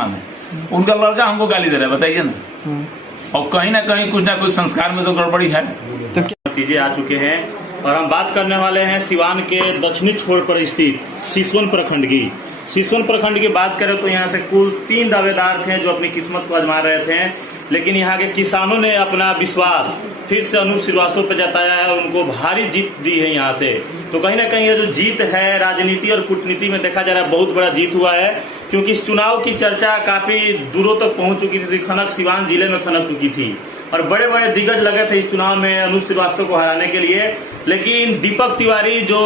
मान है, उनका लड़का हमको गाली दे रहा है, बताइए ना। और कहीं ना कुछ संस्कार में तो गड़बड़ी है। तो नतीजे आ चुके हैं और हम बात करने वाले हैं सिवान के दक्षिणी छोर पर स्थित सिसवन प्रखंड की। सिसवन प्रखंड की बात करें तो यहाँ से कुल 3 दावेदार थे जो अपनी किस्मत को आजमा रहे थे, लेकिन यहाँ के किसानों ने अपना विश्वास फिर से अनूप श्रीवास्तव पर जताया है और उनको भारी जीत दी है यहाँ से। तो कहीं ना कहीं ये जो जीत है राजनीति और कूटनीति में देखा जा रहा है बहुत बड़ा जीत हुआ है, क्योंकि इस चुनाव की चर्चा काफी दूरों तक पहुंच चुकी थी, खनक सिवान जिले में खनक चुकी थी और बड़े बड़े दिग्गज लगे थे इस चुनाव में अनूप श्रीवास्तव को हराने के लिए। लेकिन दीपक तिवारी जो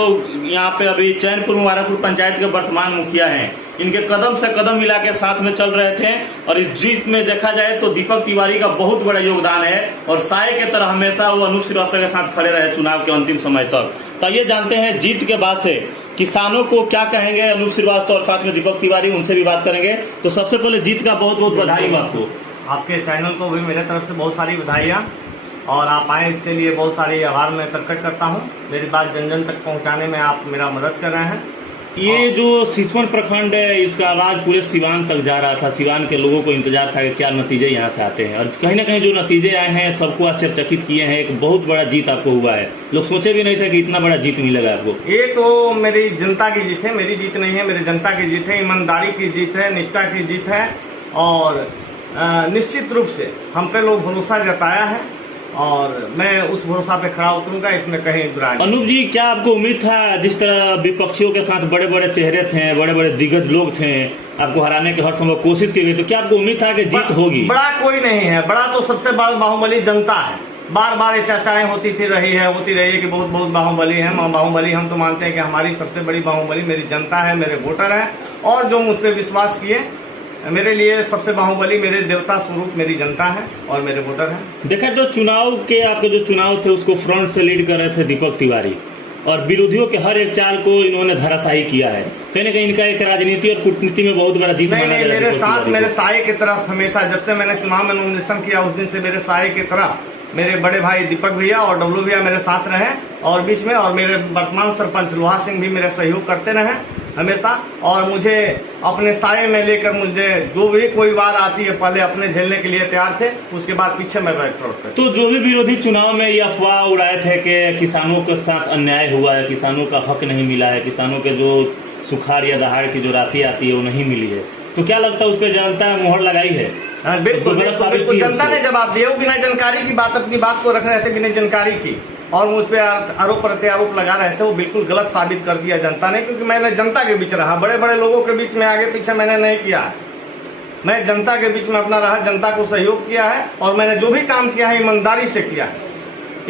यहाँ पे अभी चैनपुर मुबारकपुर पंचायत के वर्तमान मुखिया हैं, इनके कदम से कदम मिला के साथ में चल रहे थे और इस जीत में देखा जाए तो दीपक तिवारी का बहुत बड़ा योगदान है और साय के तरह हमेशा वो अनूप श्रीवास्तव के साथ खड़े रहे चुनाव के अंतिम समय तक। तो ये जानते हैं जीत के बाद से किसानों को क्या कहेंगे अनूप श्रीवास्तव और साथ में दीपक तिवारी, उनसे भी बात करेंगे। तो सबसे पहले जीत का बहुत बहुत बधाई आपको, आपके चैनल को भी मेरे तरफ से बहुत सारी बधाइयाँ और आप आए इसके लिए बहुत सारी आभार मैं प्रकट करता हूँ। मेरी बात जन जन तक पहुँचाने में आप मेरा मदद कर रहे हैं। ये जो सिसवन प्रखंड है इसका आवाज पूरे सिवान तक जा रहा था, सिवान के लोगों को इंतजार था कि क्या नतीजे यहाँ से आते हैं और कहीं ना कहीं जो नतीजे आए हैं सबको आश्चर्यचकित किए हैं। एक बहुत बड़ा जीत आपको हुआ है, लोग सोचे भी नहीं थे कि इतना बड़ा जीत मिलेगा आपको। ये तो मेरी जनता की जीत है, मेरी जीत नहीं है, मेरी जनता की जीत है, ईमानदारी की जीत है, निष्ठा की जीत है और निश्चित रूप से हम पे लोग भरोसा जताया है और मैं उस भरोसा पे खड़ा उतरूंगा, इसमें कहीं दुराई नहीं। अनूप जी, क्या आपको उम्मीद था, जिस तरह विपक्षियों के साथ बड़े बड़े चेहरे थे, बड़े बड़े दिग्गज लोग थे, आपको हराने की हर संभव कोशिश की गई, तो क्या आपको उम्मीद था कि जीत होगी? बड़ा कोई नहीं है, बड़ा तो सबसे बड़ा बाहुबली जनता है। बार बार ये चर्चाएं होती रही है कि बहुत बहुत बाहुबली है, बाहुबली हम तो मानते हैं कि हमारी सबसे बड़ी बाहुबली मेरी जनता है, मेरे वोटर है और जो मुझ पर विश्वास किए। मेरे लिए सबसे बाहुबली मेरे देवता स्वरूप मेरी जनता है और मेरे वोटर हैं। देखा तो चुनाव के आपके जो चुनाव थे उसको फ्रंट से लीड कर रहे थे दीपक तिवारी और विरोधियों के हर एक चाल को इन्होंने धराशायी किया है। कहीं ना कहीं इनका एक राजनीति और कूटनीति में बहुत बड़ा जीत नहीं, मेरे साथ मेरे साये की तरफ हमेशा, जब से मैंने चुनाव में नॉमिनेशन किया उस दिन से मेरे साये की तरह मेरे बड़े भाई दीपक भैया और डब्लू भैया मेरे साथ रहे और बीच में, और मेरे वर्तमान सरपंच लोहा सिंह भी मेरा सहयोग करते रहे हमेशा और मुझे अपने साये में लेकर मुझे जो भी कोई बार आती है पहले अपने झेलने के लिए तैयार थे, उसके बाद पीछे मैं बैठ रहा। तो जो भी विरोधी चुनाव में ये अफवाह उड़ाए थे कि किसानों के साथ अन्याय हुआ है, किसानों का हक नहीं मिला है, किसानों के जो सुखाड़ या दहाड़ की जो राशि आती है वो नहीं मिली है, तो क्या लगता है उस पर जनता मुहर लगाई है? बिल्कुल बिल्कुल जनता ने जवाब दिया। वो बिना जानकारी की बात, अपनी बात को रख रहे थे बिना जानकारी की और मुझ पर आरोप प्रत्यारोप लगा रहे थे, वो बिल्कुल गलत साबित कर दिया जनता ने, क्योंकि मैंने जनता के बीच रहा, बड़े बड़े लोगों के बीच में आगे पीछे मैंने नहीं किया। मैं जनता के बीच में अपना रहा, जनता को सहयोग किया है और मैंने जो भी काम किया है ईमानदारी से किया है।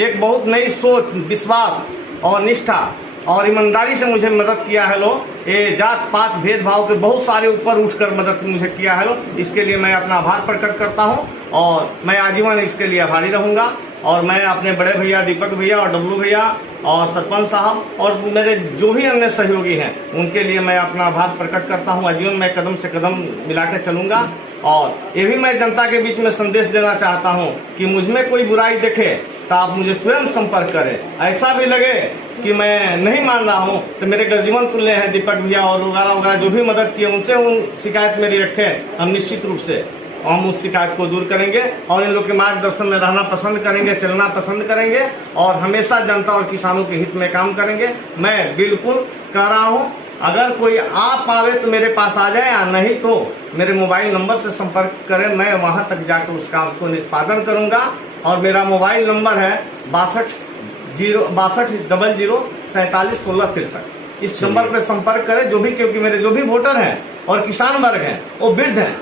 एक बहुत नई सोच, विश्वास और निष्ठा और ईमानदारी से मुझे मदद किया है लोग। ये जात पात भेदभाव के बहुत सारे ऊपर उठकर मदद मुझे किया है लोग, इसके लिए मैं अपना आभार प्रकट करता हूँ और मैं आजीवन इसके लिए आभारी रहूँगा। और मैं अपने बड़े भैया दीपक भैया और डब्लू भैया और सरपंच साहब और मेरे जो भी अन्य सहयोगी हैं उनके लिए मैं अपना आभार प्रकट करता हूं। आजीवन मैं कदम से कदम मिला के चलूंगा और ये भी मैं जनता के बीच में संदेश देना चाहता हूं कि मुझ में कोई बुराई देखे तो आप मुझे स्वयं संपर्क करें। ऐसा भी लगे कि मैं नहीं मान रहा हूं तो मेरे गर्जीवन तुल्य हैं दीपक भैया और वगैरह वगैरह जो भी मदद किए उनसे उन शिकायत मेरी रखें। हम निश्चित रूप से हम उस शिकायत को दूर करेंगे और इन लोग के मार्गदर्शन में रहना पसंद करेंगे, चलना पसंद करेंगे और हमेशा जनता और किसानों के हित में काम करेंगे। मैं बिल्कुल कह रहा हूं, अगर कोई आ पावे तो मेरे पास आ जाए, या नहीं तो मेरे मोबाइल नंबर से संपर्क करें, मैं वहां तक जाकर उस काम को निष्पादन करूंगा। और मेरा मोबाइल नंबर है 6200471663। इस नंबर पर संपर्क करें जो भी, क्योंकि मेरे जो भी वोटर हैं और किसान वर्ग हैं वो वृद्ध हैं।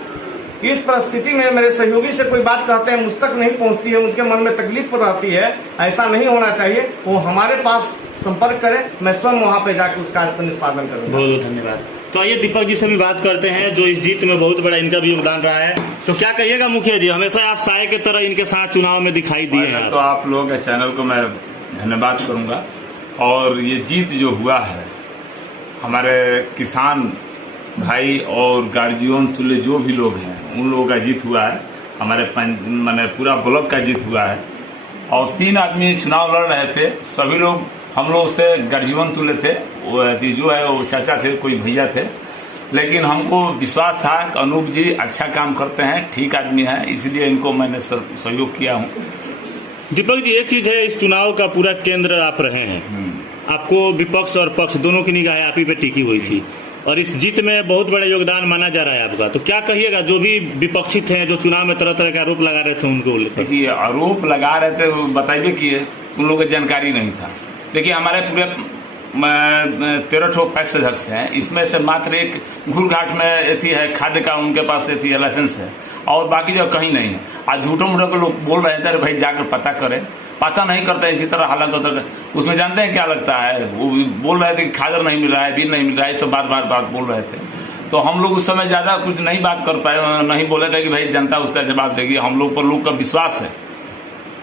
इस परिस्थिति में मेरे सहयोगी से कोई बात कहते हैं मुझ तक नहीं पहुंचती है, उनके मन में तकलीफ रहती है, ऐसा नहीं होना चाहिए। वो हमारे पास संपर्क करें, मैं स्वयं वहां पे जाकर उस कार्य पर निष्पादन करूंगा। बहुत बहुत धन्यवाद। तो आइए दीपक जी से भी बात करते हैं, जो इस जीत में बहुत बड़ा इनका भी योगदान रहा है। तो क्या कहिएगा मुखिया जी, हमेशा आप साय के तरह इनके साथ चुनाव में दिखाई दिए हैं। तो आप लोगों के चैनल को मैं धन्यवाद करूंगा और ये जीत जो हुआ है हमारे किसान भाई और गार्जियन तुल्य जो भी लोग हैं उन लोगों का जीत हुआ है, हमारे मैंने पूरा ब्लॉक का जीत हुआ है। और 3 आदमी चुनाव लड़ रहे थे, सभी लोग हम लोग से गार्जियन तुल्य थे। वो जो है वो चाचा थे, कोई भैया थे, लेकिन हमको विश्वास था कि अनूप जी अच्छा काम करते हैं, ठीक आदमी हैं, इसलिए इनको मैंने सहयोग किया हूँ। दीपक जी, एक चीज है, इस चुनाव का पूरा केंद्र आप रहे हैं, आपको विपक्ष और पक्ष दोनों की निगाहें आप ही पे टिकी हुई थी और इस जीत में बहुत बड़ा योगदान माना जा रहा है आपका, तो क्या कहिएगा जो भी विपक्षी थे, जो चुनाव में तरह तरह के आरोप लगा रहे थे उनको लेकर? देखिए, आरोप लगा रहे थे, बताइए किए, उन लोगों को जानकारी नहीं था। देखिए, हमारे पूरे 13 ठो पैक्स अध्यक्ष हैं, इसमें से मात्र एक घूरघाट में एथी है, खाद्य का उनके पास एथी है, लाइसेंस है, और बाकी जो कहीं नहीं है। आज झूठो मूठो को लोग बोल रहे थे भाई जाकर पता करें, पता नहीं करते, इसी तरह हालत होता है। उसमें जानते हैं क्या लगता है, वो बोल रहे थे कि खादर नहीं मिल रहा है, बिल नहीं मिल रहा है, सब बात बोल रहे थे। तो हम लोग उस समय ज्यादा कुछ नहीं बात कर पाए, नहीं बोले थे कि भाई जनता उसका जवाब देगी। हम लोग पर लोग का विश्वास है,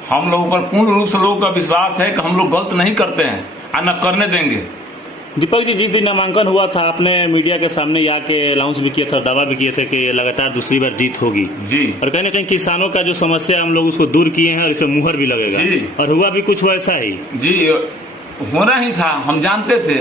हम लोगों पर पूर्ण रूप से लोगों का विश्वास है कि हम लोग गलत नहीं करते हैं और न करने देंगे। दीपक जी, जिस दिन नामांकन हुआ था आपने मीडिया के सामने आके अनाउंस भी किया था, दावा भी किए थे कि लगातार दूसरी बार जीत होगी जी, और कहीं ना कहीं किसानों का जो समस्या हम लोग उसको दूर किए हैं और इसमें मुहर भी लगेगा जी, और हुआ भी कुछ वैसा ही जी, होना ही था, हम जानते थे,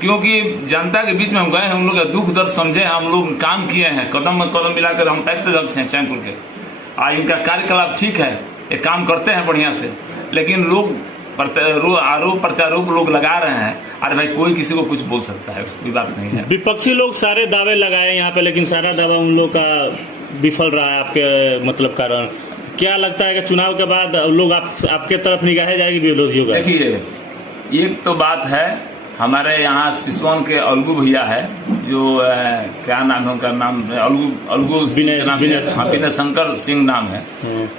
क्योंकि जनता के बीच में हम गए, हम लोग दुख दर्द समझे, हम लोग काम किए हैं, कदम में कदम मिलाकर हम पैक्स अध्यक्ष हैं चैनपुर के, इनका कार्यकलाप ठीक है, ये काम करते हैं बढ़िया से, लेकिन लोग आरोप प्रत्यारोप लोग लगा रहे हैं। अरे भाई, कोई किसी को कुछ बोल सकता है, कोई बात नहीं है। विपक्षी लोग सारे दावे लगाए यहाँ पे, लेकिन सारा दावा उन लोग का विफल रहा है आपके मतलब कारण। क्या लगता है कि चुनाव के बाद लोग आपके तरफ निगाहें जाएगी विरोधियों का? देखिए, एक तो बात है, हमारे यहाँ सिसवन के अलगू भैया है, जो क्या नाम है उनका, नाम अलगू विनय शंकर सिंह नाम है,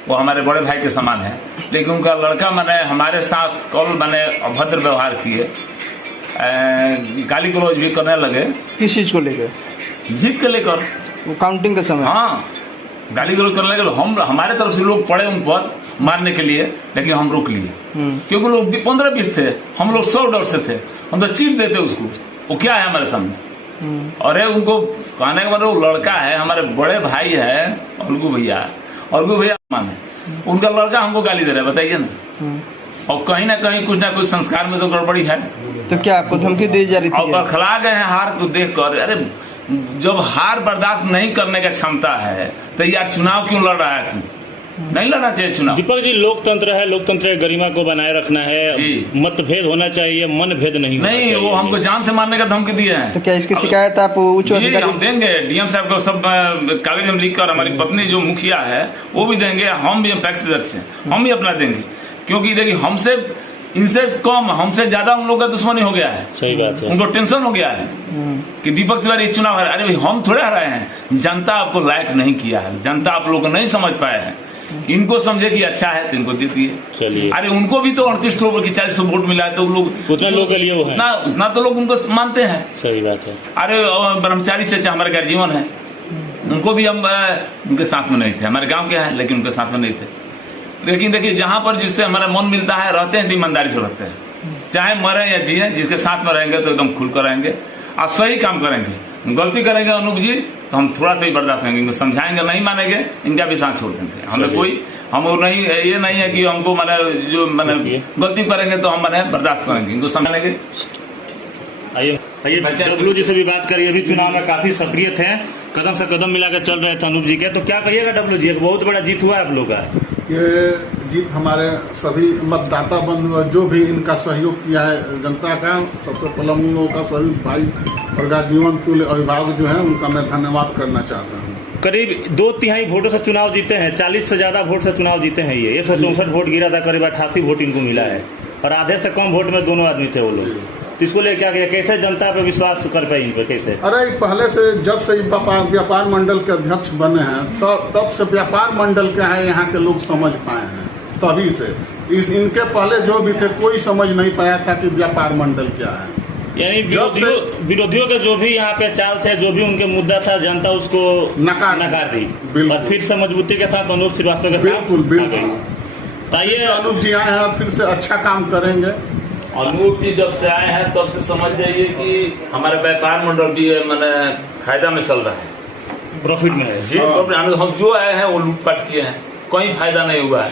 वो हमारे बड़े भाई के समान है, लेकिन उनका लड़का मैंने हमारे साथ कल मैंने अभद्र व्यवहार किए, गाली गलौज भी करने लगे। किस चीज को लेकर? जीत के लेकर, वो काउंटिंग के समय? हाँ, गाली गलौज करने लगे। हम हमारे तरफ से लोग पड़े उन पर मारने के लिए, लेकिन हम रोक लिए, क्योंकि लोग 15-20 थे, हम लोग 100 डर से थे, हम तो चीट देते उसको, वो क्या है हमारे सामने। और उनको कहने का मतलब, वो लड़का है, हमारे बड़े भाई है अलगू भैया माने, उनका लड़का हमको गाली दे रहा है, बताइए ना। और कहीं ना कुछ संस्कार में तो गड़बड़ी है। तो क्या आपको धमकी दी जा रही थी? और बखला गए हैं हार को देख कर। अरे, जब हार बर्दाश्त नहीं करने का क्षमता है तो यार चुनाव क्यों लड़ रहा है तू? नहीं लड़ना चाहिए चुनाव। दीपक जी, लोकतंत्र है, लोकतंत्र की गरिमा को बनाए रखना है, मतभेद होना चाहिए, मनभेद नहीं वो हमको जान से मारने का धमकी दिए हैं। तो क्या इसकी शिकायत आप उच्च अधिकारी? हम देंगे, डीएम साहब को सब कागज में लिख कर, हमारी पत्नी जो मुखिया है वो भी देंगे, हम भी पैक्स अध्यक्ष हैं, हम भी अपना देंगे, क्योंकि देखिए हमसे इनसे कम, हमसे ज्यादा उन लोगों का दुश्मनी हो गया है। सही बात है, उनको टेंशन हो गया है कि दीपक तिवारी चुनाव है। अरे भाई, हम थोड़े हराए हैं, जनता आपको लायक नहीं किया है, जनता आप लोग नहीं समझ पाए हैं, इनको समझे कि अच्छा है तो इनको दीजिए। चलिए, अरे उनको भी तो 38 की 40 वोट मिला है, तो लोग उतना लोग के लिए वो है, उतना तो लोग उनको मानते हैं। सही बात है। अरे ब्रह्मचारी चाचा हमारे गार्जियन है, उनको भी हम उनके साथ में नहीं थे, हमारे गांव के हैं लेकिन उनके साथ में नहीं थे। लेकिन देखिए, जहां पर जिससे हमारा मन मिलता है रहते हैं, ईमानदारी से रहते हैं, चाहे मरे या जिए, जिसके साथ में रहेंगे तो एकदम खुलकर रहेंगे और सही काम करेंगे। गलती करेंगे अनूप जी तो हम थोड़ा सा ही बर्दाश्त करेंगे, इनको समझाएंगे, नहीं मानेंगे इनका भी साथ छोड़ देंगे। हमें कोई हम नहीं, ये नहीं है कि हमको जो गलती करेंगे तो हम बर्दाश्त करेंगे, इनको समझाएंगे। आइए डब्लू जी से भी बात करिए। अभी चुनाव में काफी सक्रिय थे, कदम से कदम मिलाकर चल रहे थे अनूप जी के, तो क्या कहिएगा डब्लू जी? एक बहुत बड़ा जीत हुआ है आप लोग का। ये जीत हमारे सभी मतदाता बंधु और जो भी इनका सहयोग किया है जनता का, सबसे पहले उन लोगों का, सभी भाई और गार्जियन तुल्य अभिभावक जो है उनका मैं धन्यवाद करना चाहता हूँ। करीब 2/3 वोटों से चुनाव जीते हैं, 40 से ज्यादा वोट से चुनाव जीते हैं। ये 164 वोट गिरा था, करीब 88 वोट इनको मिला है, और आधे से कम वोट में दोनों आदमी थे वो लोग। इसको लेकर क्या किया, कैसे जनता पे विश्वास कर पाई इन पे, कैसे? अरे, पहले से जब से व्यापार मंडल के अध्यक्ष बने हैं तब से व्यापार मंडल क्या है यहाँ के लोग समझ पाए हैं, तभी से। इनके पहले जो भी थे कोई समझ नहीं पाया था कि व्यापार मंडल क्या है। यानी विरोधियों के जो भी यहाँ पे चाल थे, जो भी उनके मुद्दा था, जनता उसको नकार दी और फिर से मजबूती के साथ अनूप श्रीवास्तव के साथ बिल्कुल अनूप जी आए हैं, फिर से अच्छा काम करेंगे। अनूप जी जब से आए हैं तब से समझ जाइए कि हमारे व्यापार मंडल भी मैंने फायदा में चल रहा है, प्रॉफिट में है जी। हम जो आए हैं वो लूटपाट किए हैं, कोई फायदा नहीं हुआ है।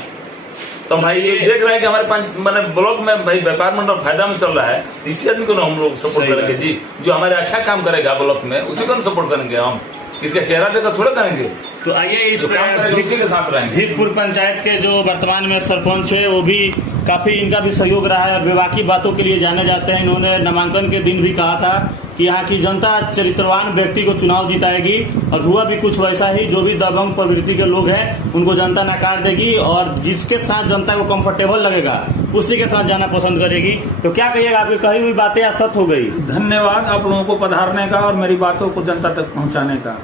तो भाई ये देख रहे हैं कि हमारे मैंने ब्लॉक में भाई व्यापार मंडल फायदा में चल रहा है, इसी आदमी को हम लोग सपोर्ट करेंगे जी, जो हमारे अच्छा काम करेगा ब्लॉक में उसी को सपोर्ट करेंगे हम, इसका चेहरा देखकर थोड़ा करेंगे। तो आइए इस उसी के साथ रहेंगे। भीखपुर पंचायत के जो वर्तमान में सरपंच है वो भी काफी इनका भी सहयोग रहा है और विवाकी बातों के लिए जाने जाते हैं। इन्होंने नामांकन के दिन भी कहा था कि यहाँ की जनता चरित्रवान व्यक्ति को चुनाव जिताएगी और हुआ भी कुछ वैसा ही। जो भी दबंग प्रवृत्ति के लोग हैं उनको जनता नकार देगी और जिसके साथ जनता को कंफर्टेबल लगेगा उसी के साथ जाना पसंद करेगी। तो क्या कहिएगा, आपकी कही हुई बातें असत हो गई? धन्यवाद आप लोगों को पधारने का और मेरी बातों को जनता तक पहुंचाने का।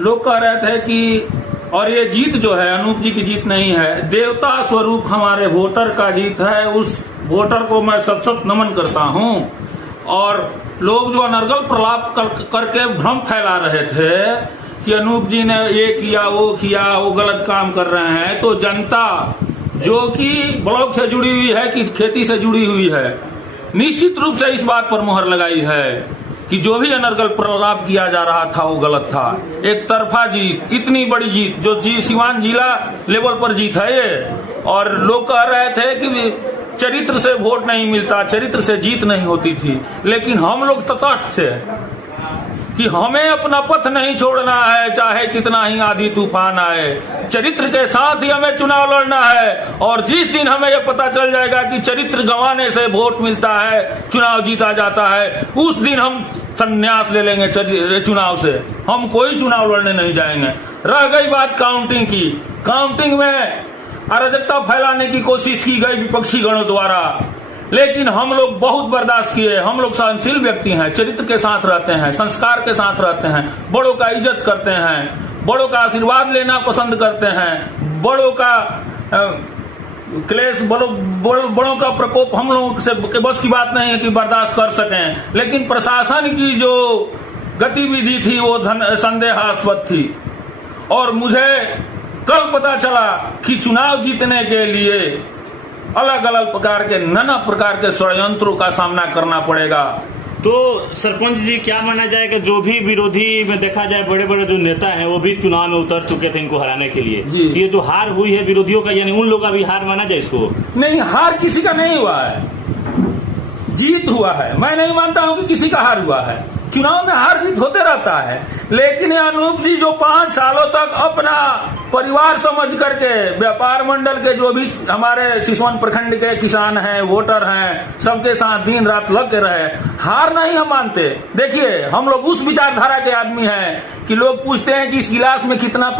लोग कह रहे थे कि और ये जीत जो है अनूप जी की जीत नहीं है, देवता स्वरूप हमारे वोटर का जीत है। उस वोटर को मैं सत सत नमन करता हूं। और लोग जो अनर्गल प्रलाप करके भ्रम फैला रहे थे कि अनूप जी ने ये किया वो गलत काम कर रहे हैं, तो जनता जो कि ब्लॉक से जुड़ी हुई है कि खेती से जुड़ी हुई है, निश्चित रूप से इस बात पर मुहर लगाई है कि जो भी अनर्गल प्रलाप किया जा रहा था वो गलत था। एक तरफा जीत, इतनी बड़ी जीत जो सीवान जिला लेवल पर जीत है ये। और लोग कह रहे थे कि चरित्र से वोट नहीं मिलता, चरित्र से जीत नहीं होती थी, लेकिन हम लोग तटस्थ थे कि हमें अपना पथ नहीं छोड़ना है, चाहे कितना ही आंधी तूफान आए। चरित्र के साथ ही हमें चुनाव लड़ना है और जिस दिन हमें यह पता चल जाएगा कि चरित्र गंवाने से वोट मिलता है, चुनाव जीता जाता है, उस दिन हम संन्यास ले लेंगे चुनाव से। हम कोई चुनाव लड़ने नहीं जाएंगे। रह गई बात काउंटिंग की, काउंटिंग में अराजकता फैलाने की कोशिश की गई विपक्षी गणों द्वारा, लेकिन हम लोग बहुत बर्दाश्त किए। हम लोग सहनशील व्यक्ति हैं, चरित्र के साथ रहते हैं, संस्कार के साथ रहते हैं, बड़ों का इज्जत करते हैं, बड़ों का आशीर्वाद लेना पसंद करते हैं, बड़ों का क्लेश, बड़ों का प्रकोप हम लोगों से बस की बात नहीं है कि बर्दाश्त कर सकें। लेकिन प्रशासन की जो गतिविधि थी वो संदेहास्पद थी और मुझे कल पता चला कि चुनाव जीतने के लिए अलग अलग प्रकार के नाना प्रकार के षड्यंत्रों का सामना करना पड़ेगा। तो सरपंच जी क्या माना जाए कि जो भी विरोधी में देखा जाए बड़े बड़े जो नेता हैं वो भी चुनाव में उतर चुके थे इनको हराने के लिए, तो ये जो हार हुई है विरोधियों का, यानी उन लोगों का भी हार माना जाए इसको? नहीं, हार किसी का नहीं हुआ है, जीत हुआ है। मैं नहीं मानता हूं कि किसी का हार हुआ है। चुनाव में हार जीत होते रहता है, लेकिन अनूप जी जो 5 सालों तक अपना परिवार समझ करके व्यापार मंडल के जो भी हमारे सिसवन प्रखंड के किसान हैं, वोटर हैं, सबके साथ दिन रात लग के रहे, हार नहीं हम मानते। देखिए, हम लोग उस विचारधारा के आदमी हैं कि लोग पूछते हैं कि इस गिलास में कितना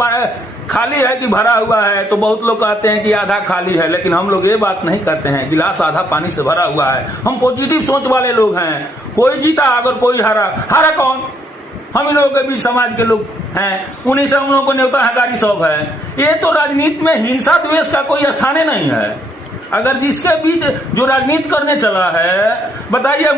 खाली है कि भरा हुआ है, तो बहुत लोग कहते हैं कि आधा खाली है, लेकिन हम लोग ये बात नहीं कहते हैं गिलास आधा पानी से भरा हुआ है। हम पॉजिटिव सोच वाले लोग हैं। कोई जीता अगर कोई हारा कौन? हम इन लोगों के बीच समाज के लोग हैं, उन्हीं से हम लोगों को न्योता हकारी सब है। ये तो राजनीति में हिंसा द्वेष का कोई स्थान नहीं है। अगर जिसके बीच जो राजनीति करने चला है, बताइए,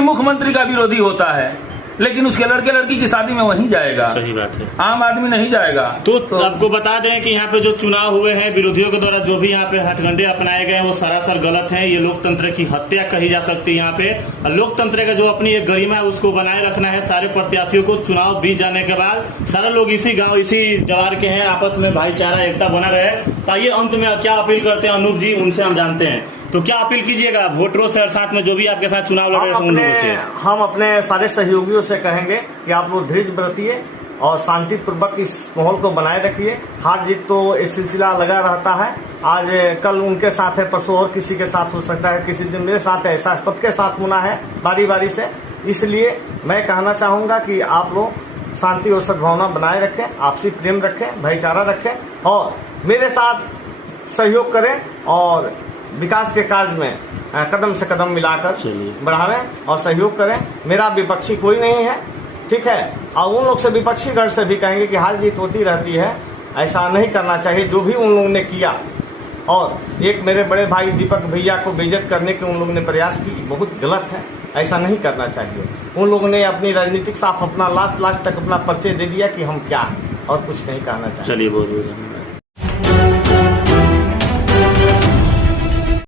मुख्यमंत्री का विरोधी होता है, लेकिन उसके लड़के लड़की की शादी में वहीं जाएगा। सही बात है, आम आदमी नहीं जाएगा। तो आपको बता दें कि यहाँ पे जो चुनाव हुए हैं विरोधियों के द्वारा जो भी यहाँ पे हथकंडे अपनाए गए हैं वो सरासर गलत है। ये लोकतंत्र की हत्या कही जा सकती है यहाँ पे। लोकतंत्र का जो अपनी एक गरिमा है उसको बनाए रखना है। सारे प्रत्याशियों को चुनाव बीत जाने के बाद सारे लोग इसी गाँव इसी जवार के हैं, आपस में भाईचारा एकता बना रहे। तो आइए अंत में क्या अपील करते हैं अनूप जी, उनसे हम जानते हैं। तो क्या अपील कीजिएगा वोटरों से और साथ में जो भी आपके साथ चुनाव लड़ रहे हैं उन लोगों से? हम अपने सारे सहयोगियों से कहेंगे कि आप लोग धैर्य बरतिए और शांतिपूर्वक इस माहौल को बनाए रखिए। हार जीत तो ये सिलसिला लगा रहता है। आज कल उनके साथ है, परसों और किसी के साथ हो सकता है, किसी दिन मेरे साथ है, ऐसा सबके साथ होना है बारी बारी से। इसलिए मैं कहना चाहूंगा कि आप लोग शांति और सद्भावना बनाए रखें, आपसी प्रेम रखें, भाईचारा रखें और मेरे साथ सहयोग करें और विकास के कार्य में कदम से कदम मिलाकर बढ़ावें और सहयोग करें। मेरा विपक्षी कोई नहीं है, ठीक है। और उन लोग से विपक्षी गण से भी कहेंगे कि हार जीत होती रहती है, ऐसा नहीं करना चाहिए जो भी उन लोगों ने किया। और एक मेरे बड़े भाई दीपक भैया को बेइज्जत करने के उन लोगों ने प्रयास की, बहुत गलत है, ऐसा नहीं करना चाहिए। उन लोगों ने अपनी राजनीतिक साफ अपना लास्ट तक अपना परिचय दे दिया कि हम क्या हैं और कुछ नहीं कहना चाहिए। चलिए, बहुत बहुत